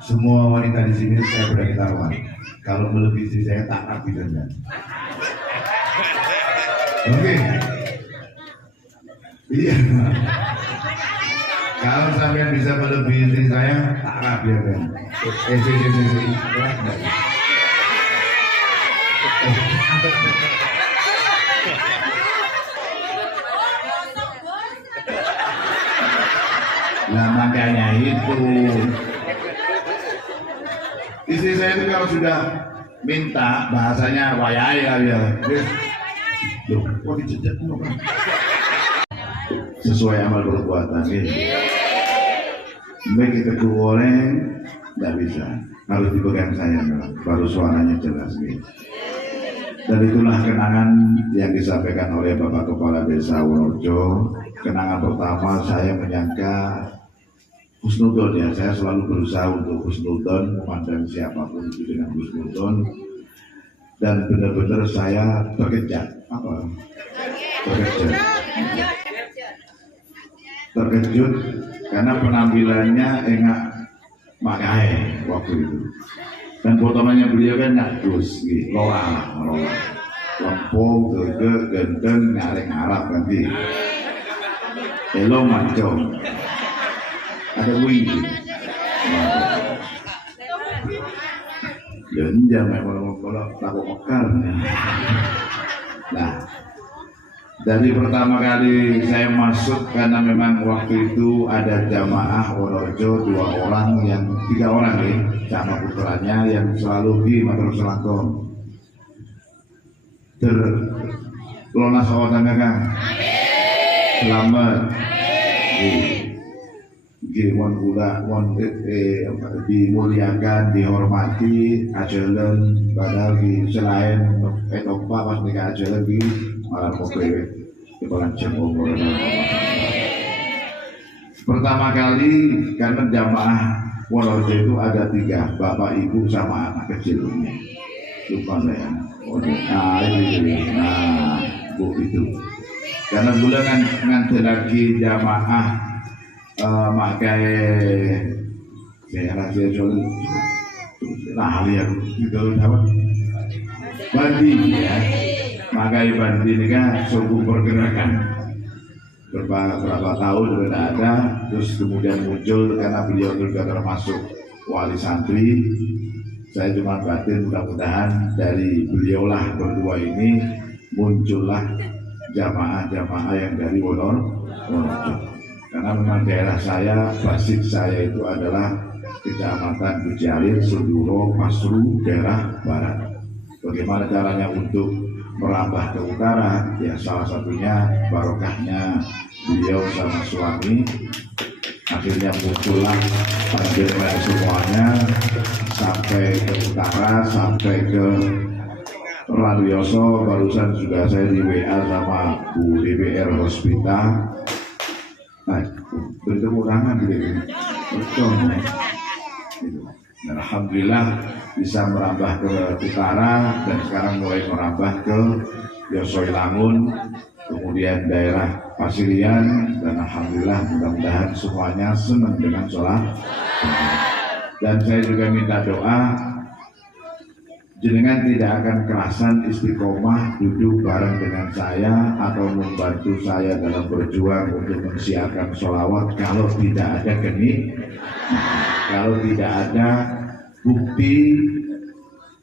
Semua wanita di sini saya berani taruhan. Kalau melebihi istri saya tak rapi denda. Oke. Iya. Kalau sampean bisa melebihi istri saya tak rapi denda. Nah makanya itu istri saya itu kalau sudah minta bahasanya wayai kali ya, loh kok dicejet sesuai amal perbuatan ini. Baik kita goreng nggak bisa, harus dipegang saya baru suaranya jelas gitu. Dan itulah kenangan yang disampaikan oleh Bapak Kepala Desa Wonorejo. Kenangan pertama saya menyangka husnudon ya, saya selalu berusaha untuk husnudon, memandang siapapun itu dengan husnudon, dan benar-benar saya terkejut karena penampilannya enak makai waktu itu, dan potongannya beliau kan ngadus gitu, lola lempung, gede, gendeng, ngareng-ngarap nanti elo mancong ada wing genjam kalau takut mekar. Nah dari pertama kali saya masuk, karena memang waktu itu ada jamaah Wonorejo 3 orang nih sama putranya yang selalu di matur selangkong terlonas awan Kang. Selamat Gimon gula, dimuliakan, dihormati, ajalan, padahal di selain etokpa pas nikah ajalan di malam kopi, di malam jempol. Pertama kali karena jamaah Wonorejo itu ada 3, bapak ibu sama anak kecilnya, lupa saya. Nah, bu itu, karena bulan nganti lagi jamaah. Makai saya rasa jual ahli yang itu apa bandi ya, makai bandi ini kan suku pergerakan berapa tahun sudah ada, terus kemudian muncul karena beliau juga termasuk wali santri. Saya cuma batin mudah-mudahan dari beliaulah berdua ini muncullah jamaah-jamaah yang dari Wonorejo. Karena memang daerah saya, basis saya itu adalah Kecamatan Bujalin, Senduro, Pasru, daerah barat. Bagaimana caranya untuk merambah ke utara? Ya salah satunya barokahnya beliau sama suami. Akhirnya muncullah pada semuanya sampai ke utara, sampai ke Radioso. Barusan juga saya di WA sama Bu DPR Hospital. Bertemu tangan gitu, betul. Alhamdulillah bisa merambah ke utara dan sekarang mulai merambah ke Yosoilangun, kemudian daerah Pasirian, dan alhamdulillah mudah-mudahan semuanya senang dengan sholat. Dan saya juga minta doa jenengan tidak akan kerasan istiqomah duduk bareng dengan saya atau membantu saya dalam berjuang untuk mensiarkan sholawat kalau tidak ada kalau tidak ada bukti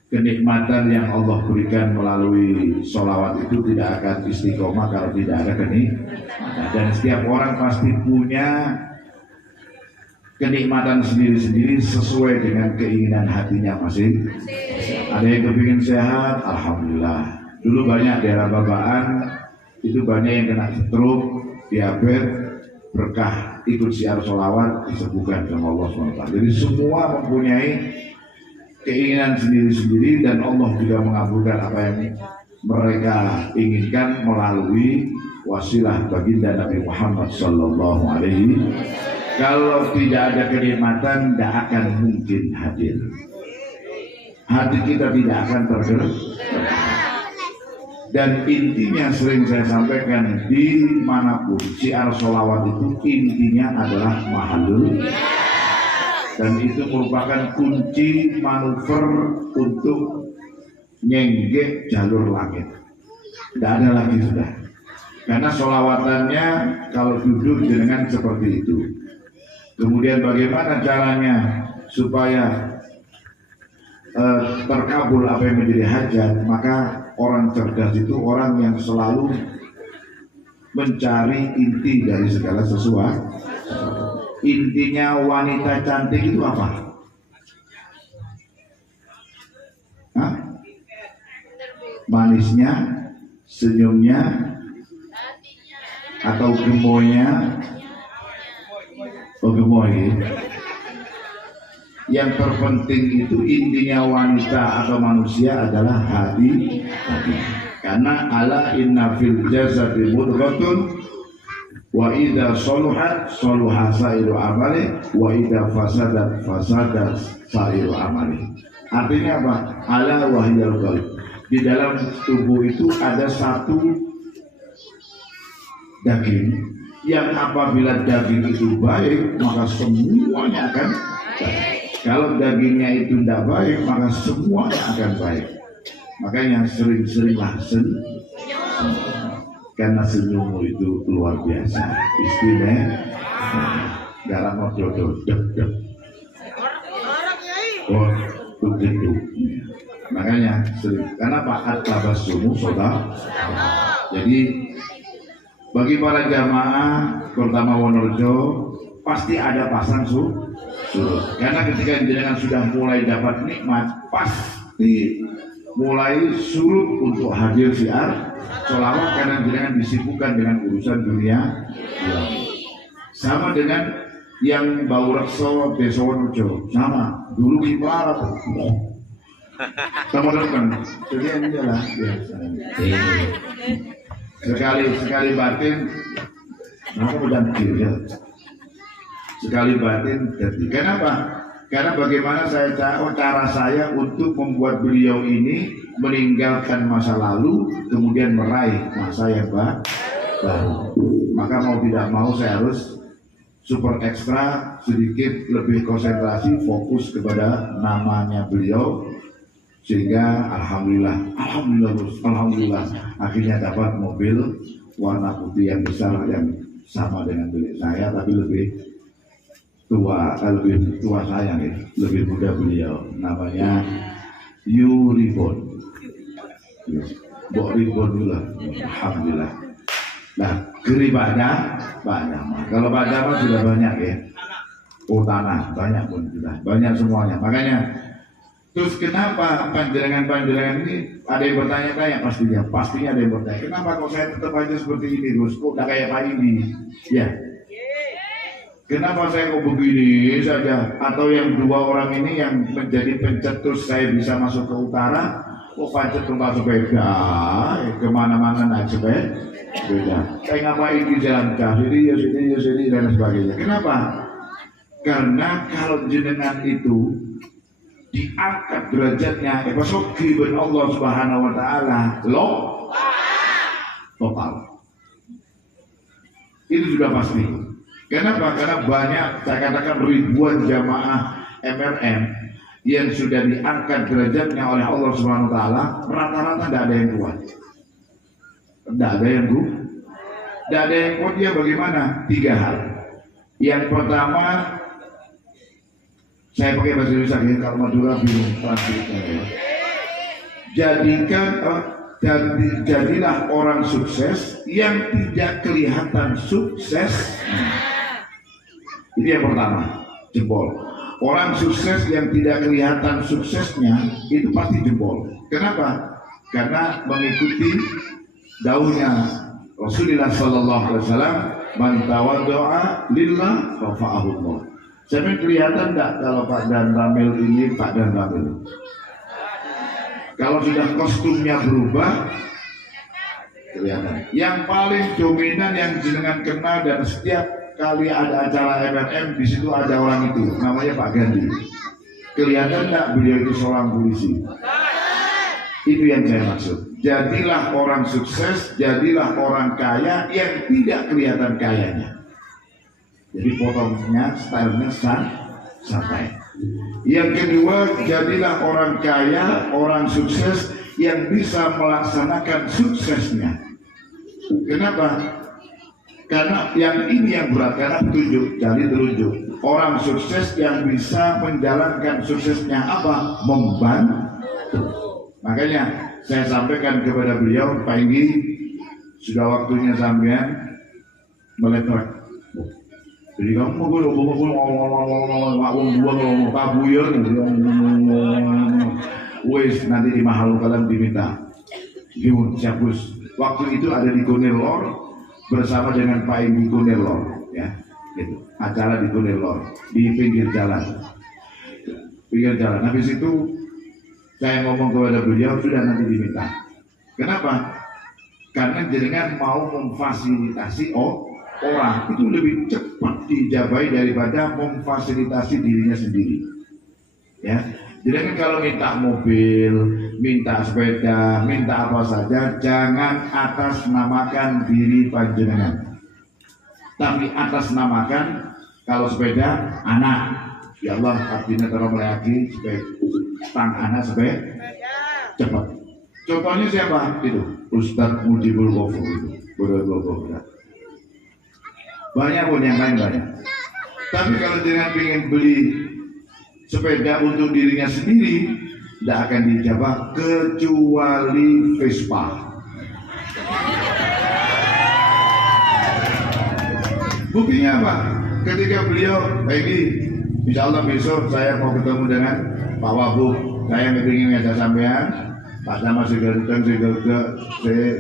kenikmatan yang Allah berikan melalui sholawat itu, tidak akan istiqomah kalau tidak ada kenikmatan. Dan setiap orang pasti punya kenikmatan sendiri-sendiri sesuai dengan keinginan hatinya masing. Ada yang kepingin sehat, alhamdulillah. Dulu banyak daerah Babakan itu banyak yang kena stroke, diabetes, berkah ikut siar sholawat disembuhkan sama Allah SWT. Jadi semua mempunyai keinginan sendiri-sendiri dan Allah juga mengabulkan apa yang mereka inginkan melalui wasilah baginda Nabi Muhammad Sallallahu Alaihi. Kalau tidak ada kenikmatan, tidak akan mungkin hadir. Hati kita tidak akan tergerak. Dan intinya sering saya sampaikan, dimanapun syiar sholawat itu intinya adalah mahalul. dan itu merupakan kunci manuver untuk nyenggek jalur langit. Tidak ada lagi sudah, karena sholawatannya kalau duduk dengan seperti itu. Kemudian bagaimana caranya supaya terkabul apa yang menjadi hajat? Maka orang cerdas itu orang yang selalu mencari inti dari segala sesuatu. Intinya wanita cantik itu apa? Hah? Manisnya, senyumnya, atau gemoynya? Oh, gemoy. Yang terpenting itu intinya wanita atau manusia adalah hati. Karena ala inna fil jasadi mudghatun wa idza saluhat saluha sairu amali wa idza fasadat fasadat sairu amali. Artinya apa? Ala wahyal qalb. Di dalam tubuh itu ada satu daging yang apabila daging itu baik maka semuanya akan baik. Kalau dagingnya itu tidak baik maka semuanya akan baik. Makanya sering-seringlah karena senyummu itu luar biasa, istimewa. Dalam dodo deg. Oh, begitu. Makanya sering. Karena Pak at-tabassumu saudara. Jadi bagi para jamaah terutama Wonorejo pasti ada pasang surut. Karena ketika jenengan sudah mulai dapat nikmat pasti mulai surut untuk hadir siar sholawat karena jenengan disibukkan dengan urusan dunia. Sama dengan yang bau rekso desa Wonorejo, sama dulu kiparat teman-teman jadi ini lah sekali batin aku udah kira sekali batin jadi kenapa? Karena bagaimana cara saya untuk membuat beliau ini meninggalkan masa lalu kemudian meraih masa yang baru. Maka mau tidak mau saya harus super ekstra sedikit lebih konsentrasi fokus kepada namanya beliau sehingga alhamdulillah akhirnya dapat mobil warna putih yang besar yang sama dengan milik saya tapi lebih tua saya nih, lebih muda beliau, namanya Yuribon. Bok Ribon dulu, alhamdulillah. Nah, keribada banyak. Kalau pada sudah banyak ya. Oh tanah banyak pun sudah, banyak semuanya. Makanya terus kenapa panjenengan ini ada yang bertanya-tanya pastinya ada yang bertanya. Kenapa kok saya tetap aja seperti ini terus? Kok udah kayak Pak ini? Ya. Kenapa saya kok begini saja? Atau yang dua orang ini yang menjadi pencetus saya bisa masuk ke utara, kok pancet tempat sepeda, kemana-mana naik sepeda. Saya ngapain di jalan kah? Sini dan sebagainya. Kenapa? Karena kalau jenengan itu diangkat derajatnya, epasoki ben Allah Subhanahu Wa Taala, total. Itu sudah pasti. Kenapa? Karena banyak, saya katakan ribuan jamaah MRM yang sudah diangkat derajatnya oleh Allah Subhanahu Wa Taala, rata-rata tidak ada yang kuat. Tidak ada yang kuat dia bagaimana? 3 hal. Yang pertama, saya pakai bahasa Indonesia ya, kalau Madura bingung translate-nya. Jadilah orang sukses yang tidak kelihatan sukses. Ini yang pertama, jempol. Orang sukses yang tidak kelihatan suksesnya itu pasti jempol. Kenapa? Karena mengikuti daunnya Rasulullah Sallallahu Alaihi Wasallam, "Man tawaddo'a lillah rafa'ahu Allah." Saya kelihatan enggak kalau Pak Dan Ramil ini Pak Dan Ramil? Kalau sudah kostumnya berubah, kelihatan. Yang paling dominan yang jenengan kenal dan setiap kali ada acara MRM di situ ada orang itu, namanya Pak Gandhi. Kelihatan enggak beliau itu seorang polisi? Itu yang saya maksud. Jadilah orang sukses, jadilah orang kaya yang tidak kelihatan kayanya. Jadi potongnya, stylenya santai. Yang kedua, jadilah orang kaya, orang sukses yang bisa melaksanakan suksesnya. Kenapa? Karena yang ini yang berat, karena petunjuk, jadi telunjuk. Orang sukses yang bisa menjalankan suksesnya apa? Membantu. Makanya saya sampaikan kepada beliau, Pak Inggi, sudah waktunya sampean meletrak. Jadi kamu wes nanti di mahal kalian diminta. Siapus. Waktu itu ada di Gunelor bersama dengan Pak Inggi Gunelor, ya, gitu. Acara di Gunelor di pinggir jalan. Habis itu saya ngomong kepada beliau, sudah nanti diminta. Kenapa? Karena jenengan mau memfasilitasi orang itu lebih cepat dijabai daripada memfasilitasi dirinya sendiri. Ya, jadi kan kalau minta mobil, minta sepeda, minta apa saja, jangan atas namakan diri panjenengan, tapi atas namakan kalau sepeda anak. Ya Allah, artinya terus lagi supaya tang anak supaya cepat. Contohnya siapa? Itu Ustadz Mujibul Ghafur itu. Banyak pun yang lain banyak. Tapi kalau dengan ingin beli sepeda untuk dirinya sendiri, tidak akan dijawab kecuali Vespa. Buktinya apa? Ketika beliau, ini insya Allah besok saya mau ketemu dengan Pak Wabuk. Saya ingin ngajak sampean, Pak sama segala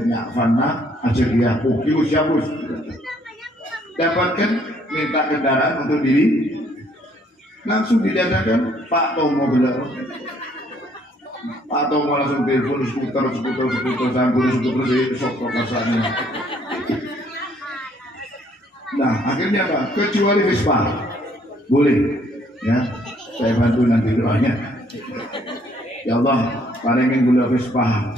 nyak fana aja dia pukius siapus. Dapatkan minta kendaraan untuk diri, langsung didadakan Pak Tomo bilang, Pak Tomo langsung telepon skuter sanggur skuter sok kasarnya. Nah akhirnya apa? Kecuali Vespa boleh, ya saya bantu nanti doanya. Ya Allah, palingin gula Vespa,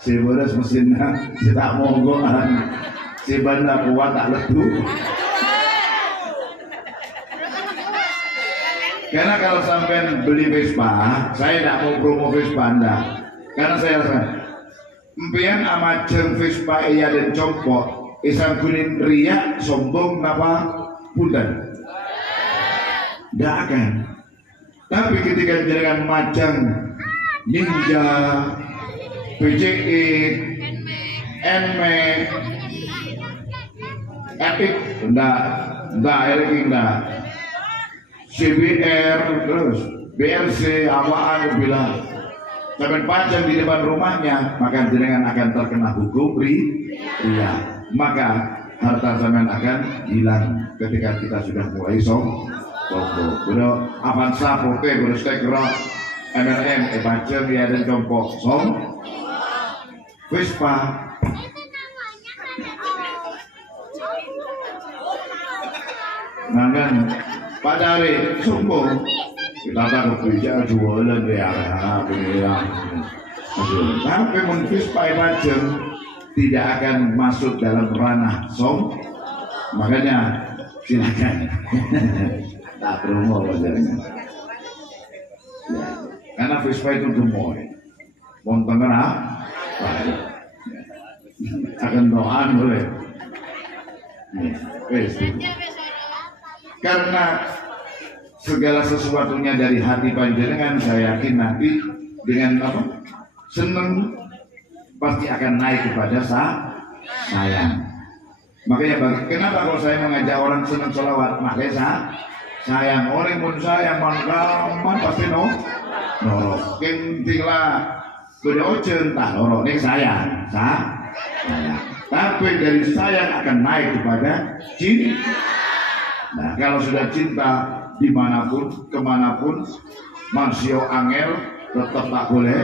sebelas mesinnya tidak mogok. Si benda kuat tak letu. Karena kalau sampai beli Vespa, saya tidak mau promo Vespa Anda. Karena saya rasa empian ama jeng Vespa iya dan compok, isang kuning riak sombong napa punten. Tidak akan. Tapi ketika jalan majang Ninja, PJE, NMAX, Epic, enggak, CBR, terus BRC, apaan bilang sampai panjang di depan rumahnya, maka jenengan akan terkena hukum ria. Maka harta zaman akan hilang ketika kita sudah mulai sombong. Bener Avanza, Porsche, bener Stegerot, MRM, panjang dia dan compok Vespa. Mangan pada hari sombong kita tak kerja jualan dia tapi Vespa macam tidak akan masuk dalam ranah makanya silakan tak promo wajarnya ya, karena Vespa itu gemoy montong akan doan boleh karena segala sesuatunya dari hati panjenengan, saya yakin nanti dengan apa? Senang pasti akan naik kepada sayang. Makanya kenapa kalau saya mengajak orang senang sholawat, makanya sayang orang pun sayang man pasti norok. Kentinglah berdojen tak norok nih sayang. Tapi dari sayang akan naik kepada cinta. Nah, kalau sudah cinta dimanapun, kemanapun, masio angel tetap tak boleh,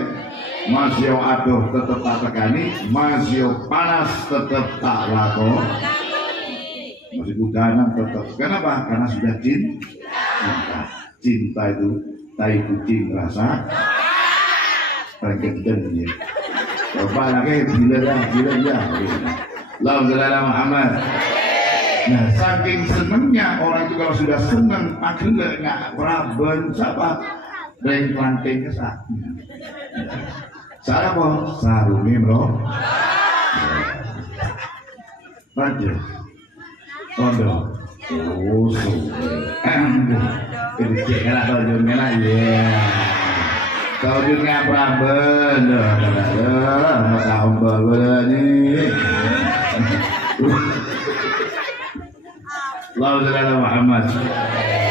masio aduh tetap tak tekani, masio panas tetap tak lako, masih budanan tetap. Kenapa? Karena sudah cinta. Cinta itu tai kucing rasa tergeden ya. Coba lagi gila ya. Allahumma shalli ala Muhammad. Nah, saking senengnya orang itu kalau sudah seneng, akhirnya nggak praben siapa reng lanting kesak. Saya apa? Sarungi bro. Lanjut. Tondo. Oh, ini ceklah tojungnya lah, ya. Tojungnya praben, tahu bawa nih. Allahu Muhammad.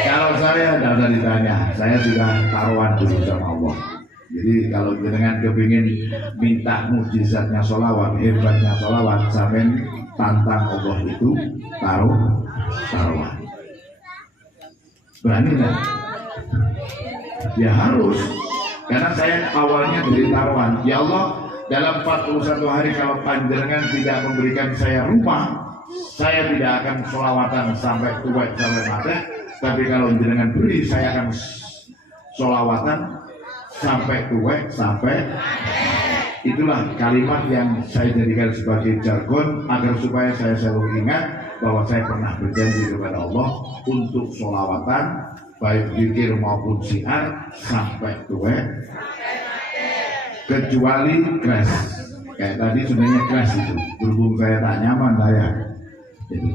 Kalau saya tidak usah ditanya, saya sudah taruhan dulu sama Allah. Jadi kalau jenengan kepingin minta mujizatnya sholawat, hebatnya sholawat, sampai tantang Allah itu taruhan. Berani kan? Ya harus. Karena saya awalnya dari taruhan. Ya Allah, dalam 41 hari kalau panjenengan tidak memberikan saya rumah, saya tidak akan sholawatan sampai tua sampai mati. Tapi kalau jenengan beri, saya akan sholawatan sampai tua sampai. Itulah kalimat yang saya jadikan sebagai jargon agar supaya saya selalu ingat bahwa saya pernah berjanji kepada Allah untuk sholawatan baik zikir maupun syiar sampai tua, kecuali crash. Kayak tadi sebenarnya crash itu, berhubung saya tak nyaman saya. Jadi,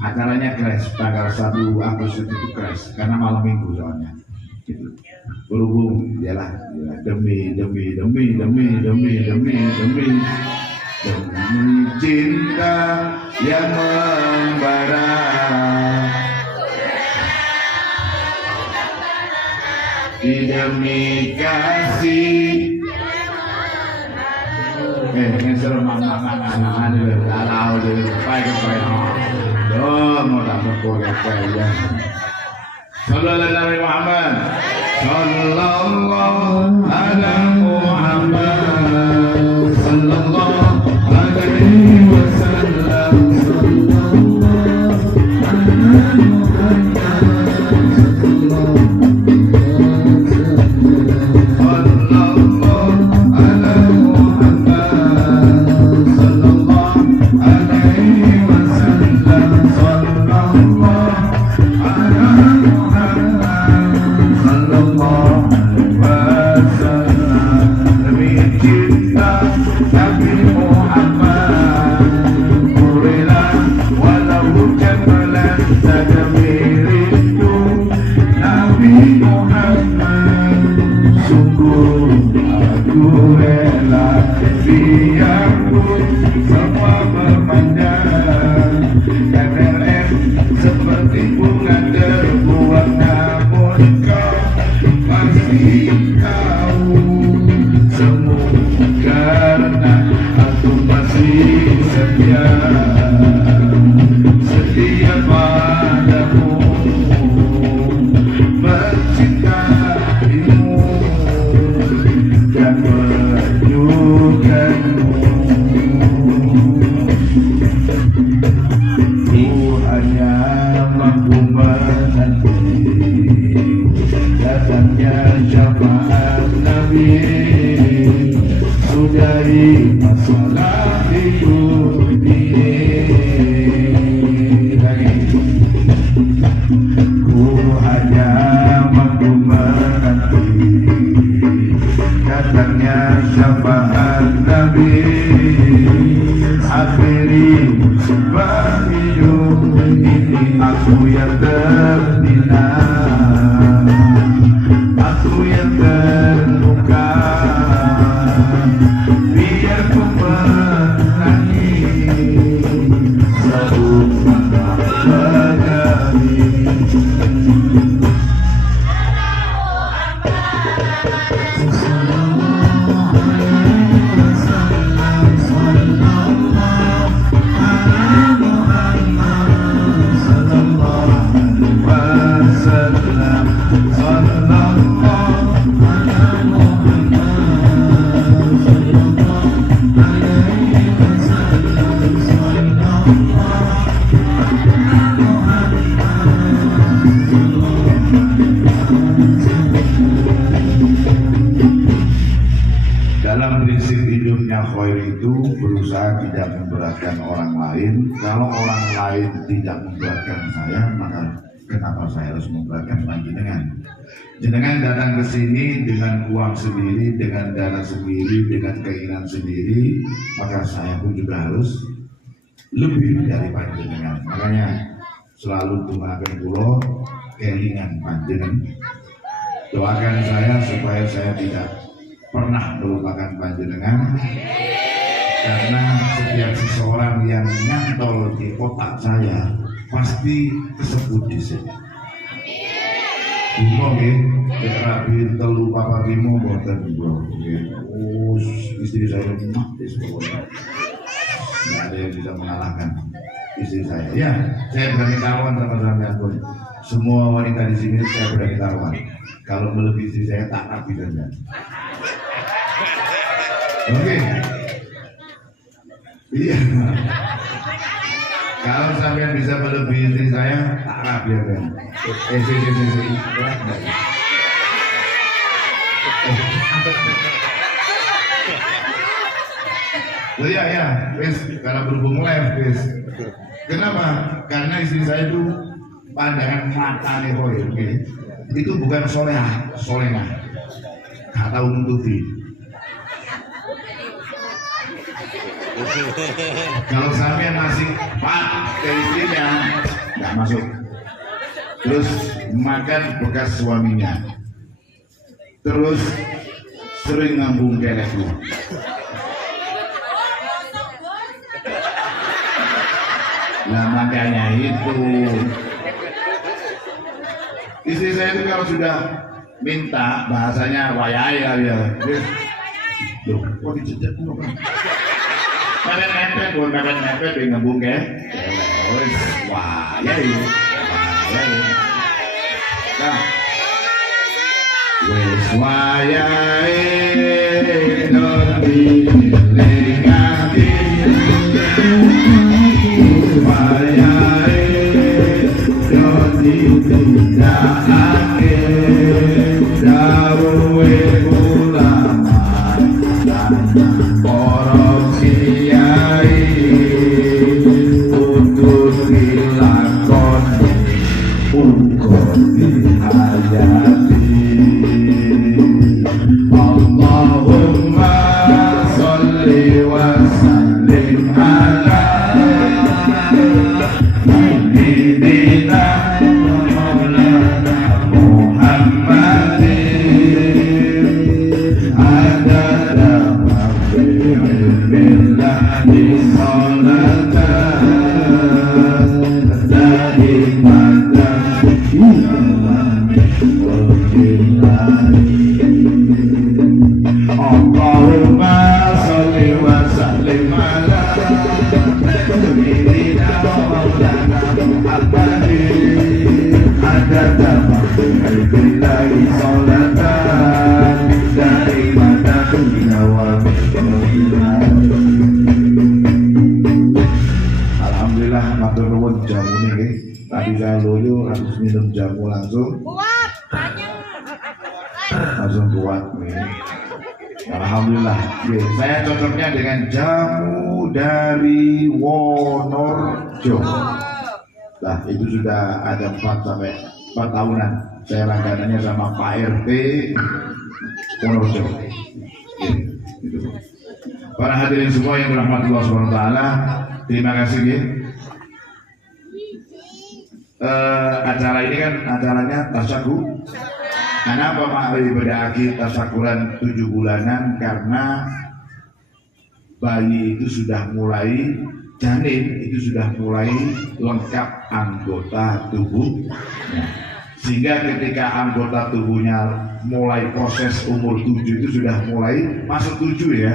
acaranya crash tanggal 1 Agustus itu crash karena malam minggu soalnya. Gitu. Berhubung yalah demi cinta yang membara, demi kasih. Ngeser mama ini tahu jadi baik. Mau tak berkoyak ya. Sallallahu alaihi Muhammad. Sallallahu alaihi Muhammad. Sallallahu alaihi wasallam. Sallallahu namanya khair itu berusaha tidak memberatkan orang lain. Kalau orang lain tidak memberatkan saya, maka kenapa saya harus memberatkan panjenengan? Jenengan datang ke sini dengan uang sendiri, dengan dana sendiri, dengan keinginan sendiri, maka saya pun juga harus lebih dari panjenengan. Makanya selalu doakan pulau kelingan panjenengan. Doakan saya supaya saya tidak pernah melupakan panjenengan, karena setiap seseorang yang nyantol di otak saya pasti kesebut di sini. Bunga nggih, nek rabi telu papat limo mboten bro. Oh, istri saya lemah wis pokoknya. Tidak ada yang bisa mengalahkan istri saya. Ya, saya berani taruhan sama sampean pun. Semua wanita di sini saya berani taruhan. Kalau melebihi istri saya tak rapi dan oke. Iya. Kalau sampean bisa melebihi istri saya, tak rapi ya kan. Oh iya ya, wis karena berhubung live wis. Kenapa? Karena istri saya itu pandangan mata nih boy, itu bukan solehah, gak tahu nututi. Kalau sampean masih pak ke istrinya, nggak masuk. Terus makan bekas suaminya, terus sering ngambung kelekku. Nah makanya itu istri saya itu kalau sudah minta bahasanya wayai kali ya. Loh, kok dicedak kok? Mepet-mepet, bukan mepet-mepet dia ngambung ke. Wayai. Nah, wes wayai nanti lengati. Alhamdulillah matur nuwun jamu niki. Tadi saya loyo harus minum jamu langsung. Kuat, langsung kuat nih. Alhamdulillah. Oke, saya cocoknya dengan jamu dari Wonorejo. Nah, itu sudah ada 4 sampai 4 tahunan. Saya langganannya sama Pak RT Wonorejo. Gitu. Para hadirin semua yang dirahmati Allah SWT, terima kasih ya. Acara ini kan acaranya tasyakur. Kenapa Mak Ibadaki tasyakuran 7 bulanan? Karena bayi itu sudah mulai, janin itu sudah mulai lengkap anggota tubuh. Sehingga ketika anggota tubuhnya mulai proses umur 7 itu sudah mulai masuk 7 ya.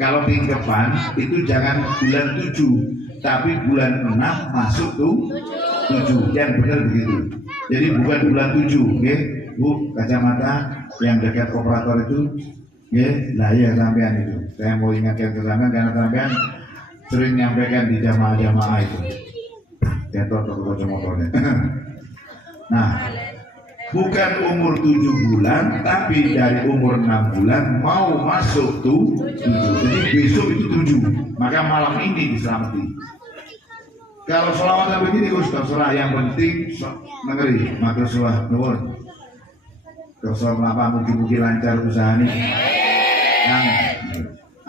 Kalau tingkepan itu jangan bulan 7, tapi bulan 6 masuk tuh 7. Yang benar begitu. Jadi bukan bulan 7, okay? Bu, kacamata yang dekat operator itu, okay? Nah ya sampean itu. Saya mau ingatkan ke sampean karena sampean sering nyampaikan di jamaah-jamaah itu. Jatuh ke motornya. Nah, bukan umur 7 bulan, tapi dari umur 6 bulan mau masuk 7. Jadi besok itu 7, maka malam ini diselamati. Kalau selawatan begini Gus, terserah, yang penting negeri, maka suah nuwun. Terserah melapa mugi-mugi lancar usaha ini. Yang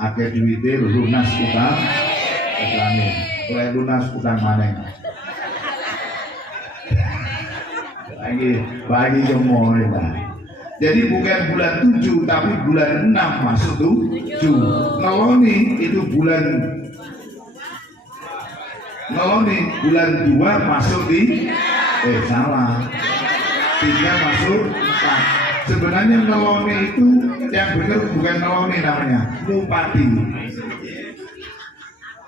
akeh duwite lunas utang, oleh lunas utang maneh. Bagi semua ya. Jadi bukan bulan 7 tapi bulan 6 masuk 7. Ngeloni itu bulan 2 masuk di salah. 3 masuk 4. Sebenarnya ngeloni itu yang benar bukan ngeloni namanya, mupati.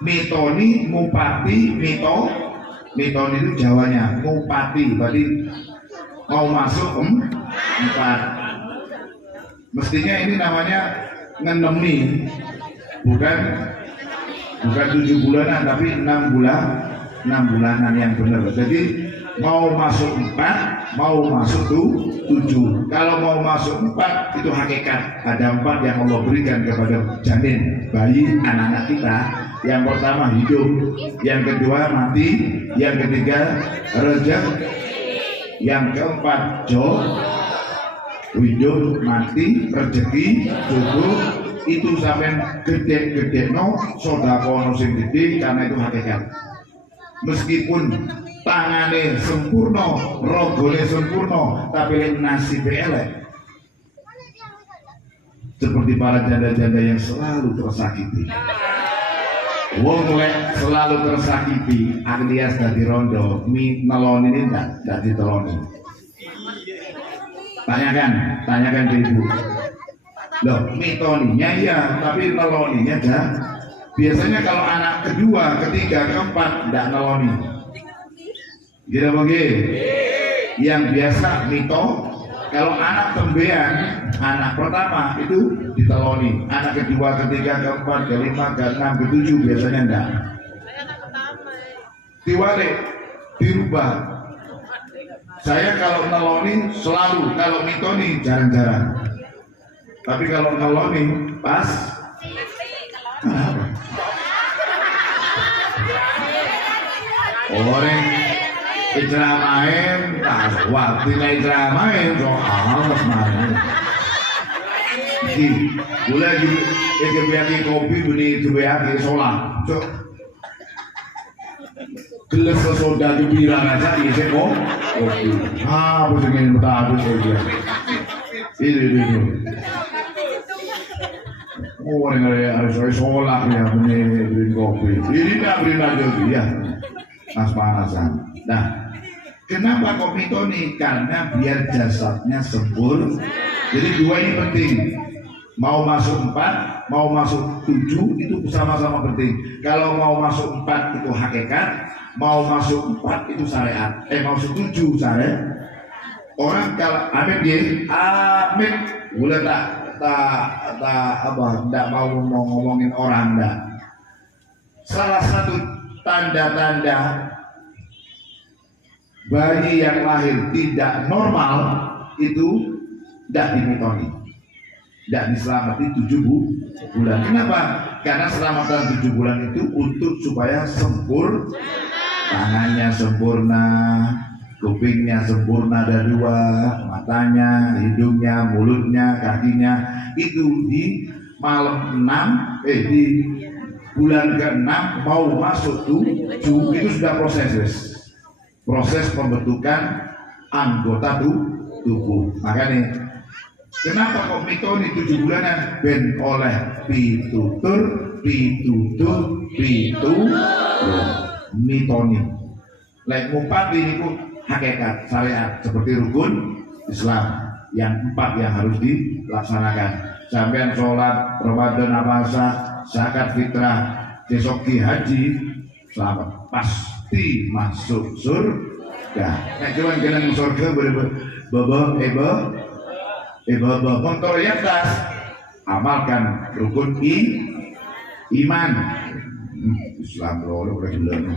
Mitoni, mupati, mitoni itu Jawanya, mupati berarti mau masuk 4. Mestinya ini namanya ngenemi, bukan 7 bulanan tapi 6 bulanan yang benar. Jadi mau masuk 4, mau masuk 7. Kalau mau masuk 4 itu hakikat. Ada 4 yang Allah berikan kepada janin, bayi, anak-anak kita. Yang pertama hidup, yang kedua mati, yang ketiga rezeki, yang keempat hidup, mati, rezeki, jodoh. Itu sampai gede-gede sodakono sing gede, karena itu hakikat. Meskipun tangane sempurna, rogone sempurna, tapi nasib elek. Seperti para janda-janda yang selalu tersakiti. Wong lek selalu tersakiti, alias dadi rondo, neloni ini enggak dadi teloni. Tanyakan ke ibu. Loh, mitoninya ya, tapi neloninya enggak. Biasanya kalau anak kedua, ketiga, keempat enggak neloni. Gitu begitu. Yang biasa mito, kalau anak tembean, anak pertama itu diteloni, anak kedua, ketiga, keempat, kelima, keenam, ketujuh biasanya enggak. Diwalik, dirubah. Saya kalau neloni selalu, kalau mitoni jarang-jarang. Tapi kalau neloni pas. Kenapa? Orang ijramain, waktu ijramain soal main. Boleh di kopi beli di sholat. Gelas soda di bilang aja di seko. Apa sih yang bertabur saja? Ini. Orang harus sholat ya beli kopi. Ini tak beli lagi ya. Panas-panasan. Nah, kenapa kok mitoni? Karena biar jasadnya sempurna. Jadi 2 ini penting. Mau masuk 4, mau masuk 7 itu sama-sama penting. Kalau mau masuk 4 itu hakikat, mau masuk 4 itu syariat. Masuk 7 syariat. Orang kalau amin dia, amin. Boleh tidak mau ngomongin orang enggak. Salah satu tanda-tanda bayi yang lahir tidak normal itu tidak dimitoni, tidak diselamati 7 bulan. Kenapa? Karena selamatan 7 bulan itu untuk supaya sempurna, tangannya sempurna, kupingnya sempurna ada 2, matanya, hidungnya, mulutnya, kakinya. Itu di malam 6, di bulan ke-6 mau masuk 7 itu sudah proses pembentukan anggota tubuh. Makanya kenapa kok mitoni 7 bulanan? Ben oleh pitutur mitoni. Lek mupati niku hakikat syariat seperti rukun Islam yang 4 yang harus dilaksanakan. Sampai sholat Ramadan puasa, zakat fitrah, besok haji, selamat pasti masuk surga. Nek cuman kena surga motor ya tas, amalkan rukun iman. Islam loro udah bilang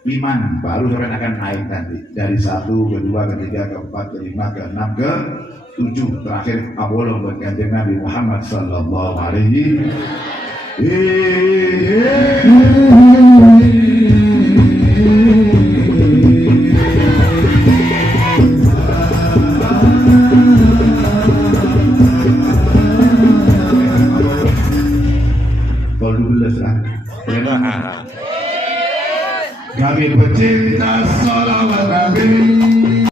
iman, baru sampai akan naik nanti dari 1, kedua, ketiga, keempat, kelima, keenam, ke 7, terakhir awal buat kanjeng Nabi Muhammad Sallallahu Alaihi kami pecinta salawat Nabi.